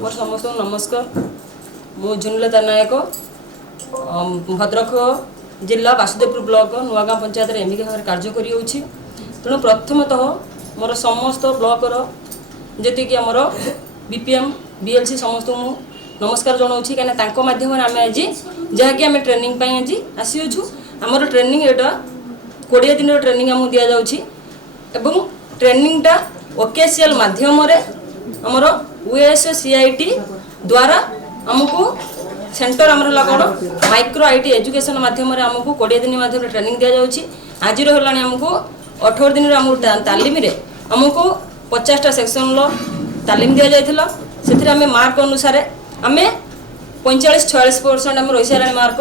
मोर समस्त नमस्कार। मु झुनलता नायक भद्रक जिला वासुदेवपुर ब्लॉक नुआगाँ पंचायत एमके भाव कार्य करी। तेणु प्रथमतः मोर समस्त ब्लॉकर जी आमर बीपीएम बीएलसी समस्त मु नमस्कार जनाऊँ कहीं मध्यम आम आज जहाँकि आम ट्रेनिंग आज आसीचु। आमर ट्रेनिंग एटा 20 दिन ट्रेनिंग आमको दि जाऊँगी। ट्रेनिंगटा ओकेसीएल माध्यम आमर USCIT द्वारा आमको सेंटर आमर कौन माइक्रो आईटी एजुकेशन माध्यम आमको 20 दिन माध्यम ट्रेनिंग दि जाऊँगी। आज आमको 18 दिन तालीम आमको 50टा सेक्शन तालीम दि जाता। से आम मार्क अनुसार आम 45-46% आम रही सारा मार्क।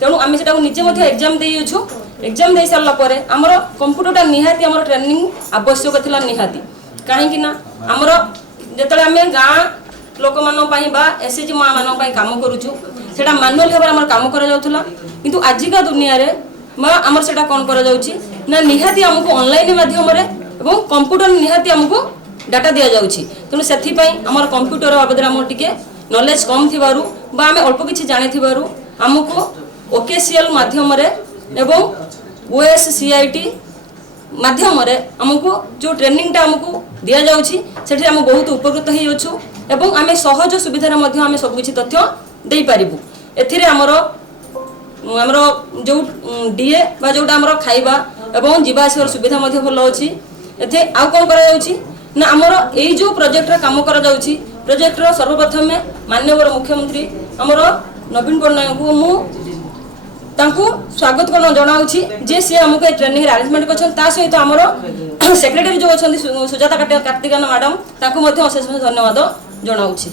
तेणु आम से निजे एग्जाम देछु। एग्जाम दे सारापर आमर कंप्यूटरटा निहाती आमर ट्रेनिंग आवश्यक थिला निहाती कहीं आमर जिते आम गाँ लोक मानी एसएचजी माँ मान कम करुचु से मानुआल भाव में कम करा किंतु आजिका दुनिया रे आमर से कौन करा ना निहाती आमको ऑनलाइन माध्यम कंप्यूटर निहाती आमको डाटा दि जाऊँगी। तेणु से आमर कंप्यूटर बाबद आम टे नॉलेज कम थी आम अल्प किसी जानी आमको ओकेसीएल माध्यम एवं USCIT माध्यम आमको जो ट्रेनिंगटा आमको दि जाऊँगी से आम बहुत उपकृत होचु एवं आम सहज सुविधार आम सबकि तथ्य दे पारिबु। एथिरे आमर आमर जो डीए बा जोटा आमर खाइबा एवं जीवाआसर सुविधा भल अच्छी। एथे आउ कौन करा जाउछि ना आमर एई जो प्रोजेक्ट काम करा जाउछि प्रोजेक्ट सर्वप्रथम माननीय मुख्यमंत्री आमर नवीन पट्टनायक को मु तांकु स्वागत करना जनाऊँगी जे सी आमको ट्रेनिंग अरेंजमेंट कर सहित आमर सेक्रेटरी जो अच्छा सुजाता कार्तिकान मैडम ताकू अशेष धन्यवाद जनाऊँगी।